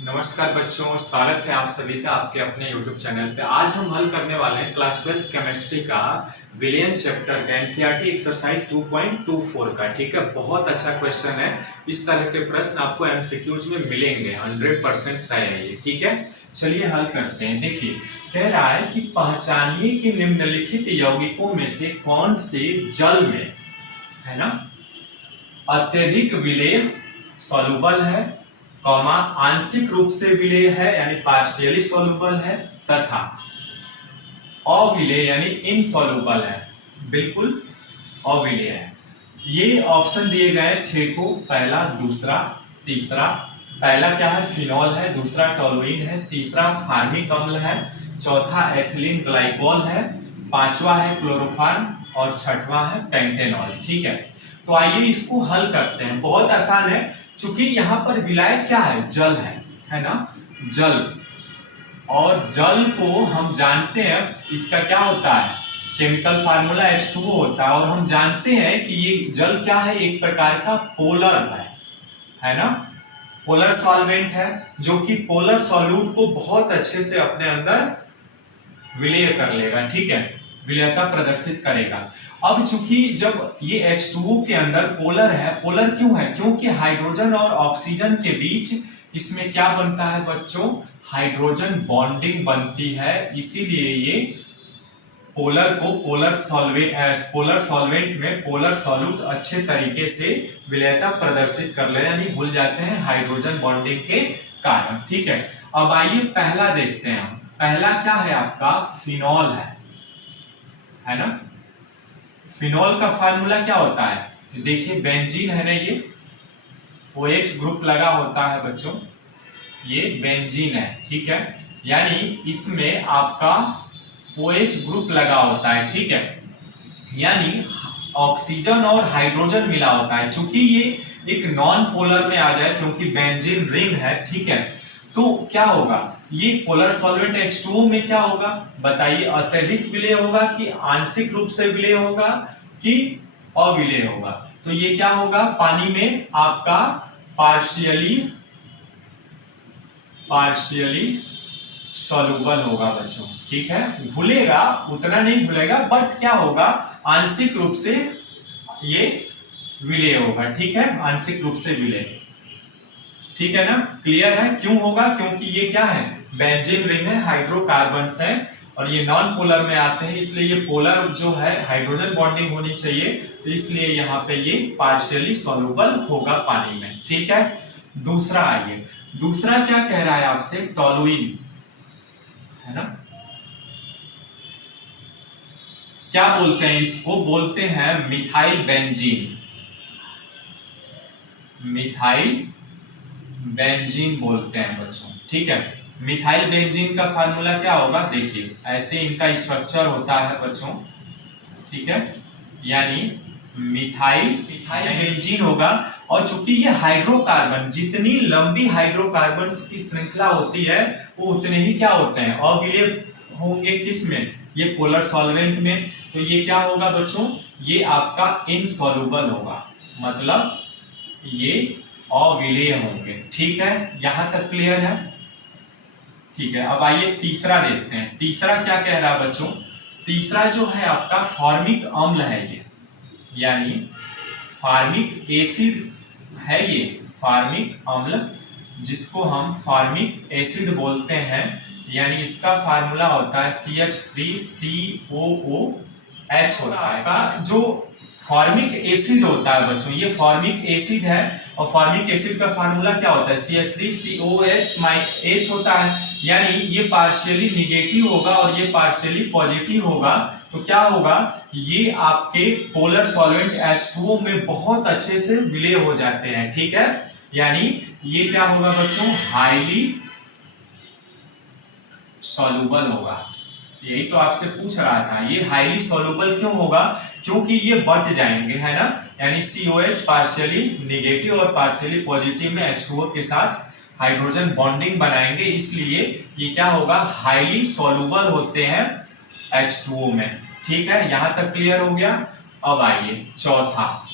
नमस्कार बच्चों, स्वागत है आप सभी का आपके अपने YouTube चैनल पे। आज हम हल करने वाले हैं क्लास 12 केमिस्ट्री का विलियन चैप्टर का एनसीईआरटी एक्सरसाइज 2.24 का। ठीक है, बहुत अच्छा क्वेश्चन है। इस तरह के प्रश्न आपको एमसीक्यूज में मिलेंगे, 100% तय है ये। ठीक है, चलिए हल करते हैं। देखिए, कह रहा है कि पहचानिए कि निम्नलिखित यौगिकों में से कौन से जल में, है ना, अत्यधिक विलेय सॉल्युबल है, कॉमा आंशिक रूप से विलेय है यानी पार्शियली सॉल्युबल है, तथा अविलेय यानी इनसॉल्युबल है, बिल्कुल अविलेय है। ये ऑप्शन दिए गए 6 को, पहला, दूसरा, तीसरा। पहला क्या है? फिनॉल है, दूसरा टोलुइन है, तीसरा फार्मिक अम्ल है, चौथा एथिलीन ग्लाइकोल है, पांचवा है क्लोरोफॉर्म और छठवां है पेंटेनॉल। ठीक है, तो आइए इसको हल करते हैं। बहुत आसान है, चूंकि यहाँ पर विलाय क्या है? जल है ना, जल। और जल को हम जानते हैं इसका क्या होता है, केमिकल फार्मूला H2O होता है। और हम जानते हैं कि ये जल क्या है? एक प्रकार का पोलर है ना, पोलर सॉल्वेंट है, जो कि पोलर सॉल्यूट को बहुत अच्छे से अपने अंदर विलय कर लेगा। ठीक है, विलयता प्रदर्शित करेगा। अब चूंकि जब ये H2O के अंदर पोलर है, पोलर क्यों है? क्योंकि हाइड्रोजन और ऑक्सीजन के बीच इसमें क्या बनता है बच्चों? हाइड्रोजन बॉन्डिंग बनती है। इसीलिए ये पोलर को पोलर सॉल्वेंट में पोलर सॉल्यूट अच्छे तरीके से विलयता प्रदर्शित कर ले, यानी भूल जाते हैं हाइड्रोजन बॉन्डिंग के कारण। ठीक है, अब आइए पहला देखते हैं। पहला क्या है आपका? फिनॉल है ना। फिनॉल का फार्मूला क्या होता है? देखिए, बेंजीन है ना, ये OH ग्रुप लगा होता है बच्चों, ये बेंजीन है। ठीक है, यानी इसमें आपका OH ग्रुप लगा होता है। ठीक है, यानी ऑक्सीजन और हाइड्रोजन मिला होता है। चूंकि ये एक नॉन पोलर में आ जाए, क्योंकि बेंजीन रिंग है, ठीक है, तो क्या होगा? ये पोलर सॉल्वेंट H2O में क्या होगा बताइए? अत्यधिक विलेय होगा कि आंशिक रूप से विलेय होगा कि अविलेय होगा? तो ये क्या होगा? पानी में आपका पार्शियली सॉल्युबल होगा बच्चों। ठीक है, घुलेगा, उतना नहीं घुलेगा, बट क्या होगा? आंशिक रूप से ये विलेय होगा। ठीक है, आंशिक रूप से विलेय। ठीक है ना, क्लियर है? क्यों होगा? क्योंकि ये क्या है? बेंजीन रिंग है, हाइड्रोकार्बन्स है, और ये नॉन पोलर में आते हैं, इसलिए ये पोलर जो है हाइड्रोजन बॉन्डिंग होनी चाहिए, तो इसलिए यहाँ पे ये पार्शियली सॉल्युबल होगा पानी में। ठीक है, दूसरा आइए। दूसरा क्या कह रहा है आपसे? टोलुइन है ना। क्या बोलते हैं इसको? बोलते हैं मिथाइल बेंजीन। मिथाइल बेंजीन बोलते हैं बच्चों। ठीक है, मिथाइल बेंजीन का फार्मूला क्या होगा? देखिए, ऐसे इनका स्ट्रक्चर होता है बच्चों। ठीक है, यानी मिथाइल बेंजीन होगा। और चूंकि ये हाइड्रोकार्बन, जितनी लंबी हाइड्रोकार्बन की श्रृंखला होती है, वो उतने ही क्या होते हैं? अविलेय होंगे। किसमें? ये पोलर सॉल्वेंट में। तो ये क्या होगा बच्चों? ये आपका इनसॉल्युबल होगा, मतलब ये अविलेय होंगे। ठीक है, यहां तक क्लियर है? ठीक है, अब आइए तीसरा देखते हैं। तीसरा क्या कह रहा है बच्चों? तीसरा जो है आपका फॉर्मिक अम्ल है, ये यानी फार्मिक एसिड है, ये फार्मिक अम्ल, जिसको हम फार्मिक एसिड बोलते हैं। यानी इसका फार्मूला होता है CH3COOH होता है। का जो फॉर्मिक एसिड होता है बच्चों, ये फॉर्मिक एसिड है, और फॉर्मिक एसिड का फार्मूला क्या होता है? CH3COOH होता है। यानी ये पार्शियली निगेटिव होगा और ये पार्शियली पॉजिटिव होगा। तो क्या होगा? ये आपके पोलर सॉल्वेंट H2O में बहुत अच्छे से विलय हो जाते हैं। ठीक है, यानी ये क्या होगा बच्चों? हाईली सॉल्युबल होगा। यही तो आपसे पूछ रहा था, ये हाईली सॉल्युबल क्यों होगा? क्योंकि ये बट जाएंगे, है ना, यानी COH पार्शियली नेगेटिव और पार्शियली पॉजिटिव में H2O के साथ हाइड्रोजन बॉन्डिंग बनाएंगे, इसलिए ये क्या होगा? हाईली सॉल्युबल होते हैं H2O में। ठीक है, यहां तक क्लियर हो गया? अब आइए चौथा,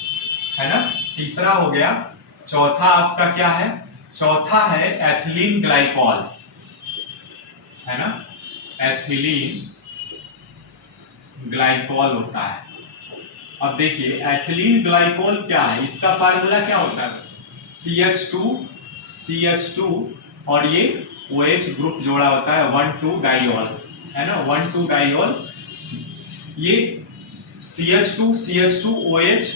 है ना, तीसरा हो गया, चौथा आपका क्या है? चौथा है एथिलीन ग्लाइकॉल, है ना, एथिलीन ग्लाइकॉल होता है। अब देखिए एथिलीन ग्लाइकॉल क्या है, इसका फार्मूला क्या होता है बच्चों, CH2 और ये OH ग्रुप जोड़ा होता है 1,2 डाइऑल, है ना, 1,2 डाइऑल, ये CH2 OH,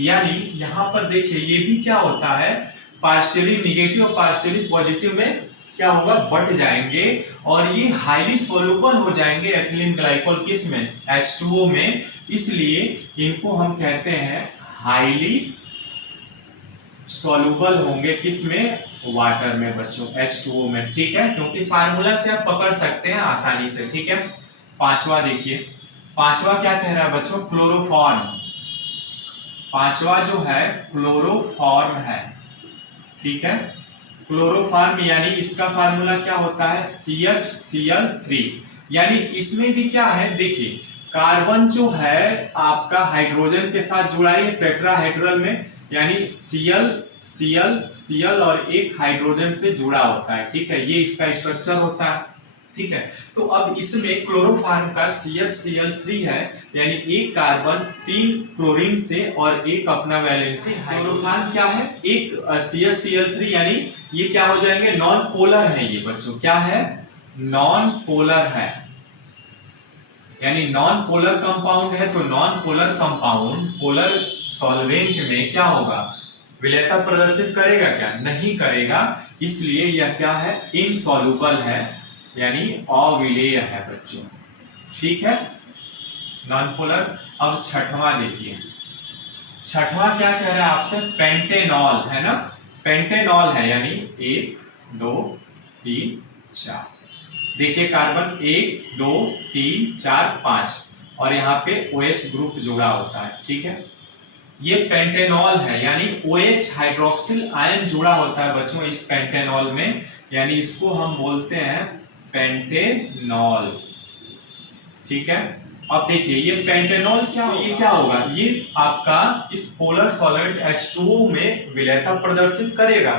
यानी यहां पर देखिए ये भी क्या होता है, पार्शियली निगेटिव और पार्शियली पॉजिटिव में क्या होगा, बढ़ जाएंगे और ये हाईली सोल्यूबल हो जाएंगे एथिलीन ग्लाइकॉल किस में, H2O में, इसलिए इनको हम कहते हैं हाईली सोल्यूबल होंगे किस में, वाटर में बच्चों, H2O में, ठीक है, क्योंकि फार्मूला से आप पकड़ सकते हैं आसानी से, ठीक है। पांचवा देखिए, पांचवा क्या कह रहा है बच्चों, क्लोरोफॉर्म, पांचवा जो है क्लोरोफॉर्म है, ठीक है, क्लोरोफॉर्म, यानी इसका फार्मूला क्या होता है, CHCl3, यानी इसमें भी क्या है, देखिए कार्बन जो है आपका हाइड्रोजन के साथ जुड़ा है टेट्राहेड्रल में, यानी Cl और एक हाइड्रोजन से जुड़ा होता है, ठीक है, ये इसका स्ट्रक्चर होता है, ठीक है। तो अब इसमें क्लोरोफॉर्म का CHCl3 है, यानी एक कार्बन 3 क्लोरीन से और एक अपना वैलेंसी, क्लोरोफॉर्म क्या है, एक CHCl3, यानी ये क्या हो जाएंगे, नॉन पोलर है ये बच्चों, क्या है, नॉन पोलर है, यानी नॉन पोलर कंपाउंड है, तो non polar compound polar solvent में क्या होगा, विलेयता प्रदर्शित करेगा क्या, नहीं करेगा, इसलिए यह क्या है, इनसॉल्युबल है, यानी अविलेय है बच्चों, ठीक है, नॉन पोलर। अब छठवां देखिए, छठवां क्या कह रहा है आपसे, पेंटेनॉल, है ना, पेंटेनॉल है, यानी 1 2 3 4, देखिए कार्बन 1 2 3 4 5 और यहाँ पे OH ग्रुप जुड़ा होता है, ठीक है, ये पेंटेनॉल है, यानी OH हाइड्रोक्सिल आयन जुड़ा होता है बच्चों इस पेंटेनॉल में, यानी इसको हम बोलते हैं पेंटेनॉल, ठीक है। अब देखिए ये पेंटेनॉल क्या, ये क्या होगा, ये आपका इस पोलर सॉल्वेंट H2O में विलेयता प्रदर्शित करेगा,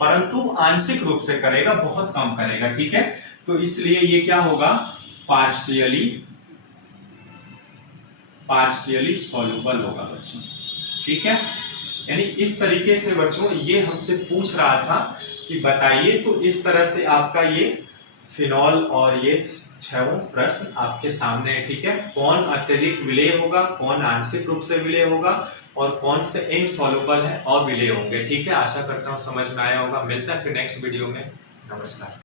परंतु आंशिक रूप से करेगा, बहुत कम करेगा, ठीक है, तो इसलिए ये क्या होगा, पार्शियली सॉल्युबल होगा बच्चों, ठीक है। यानी इस तरीके से बच्चों ये हमसे पूछ रहा था कि बताइए, तो इस तरह से आपका ये फिनॉल और ये 6 प्रश्न आपके सामने है, ठीक है, कौन अत्यधिक विलेय होगा, कौन आंशिक रूप से विलेय होगा और कौन से इनसॉल्युबल है और विलेय होंगे, ठीक है। आशा करता हूं समझ में आया होगा, मिलता है फिर नेक्स्ट वीडियो में, नमस्कार।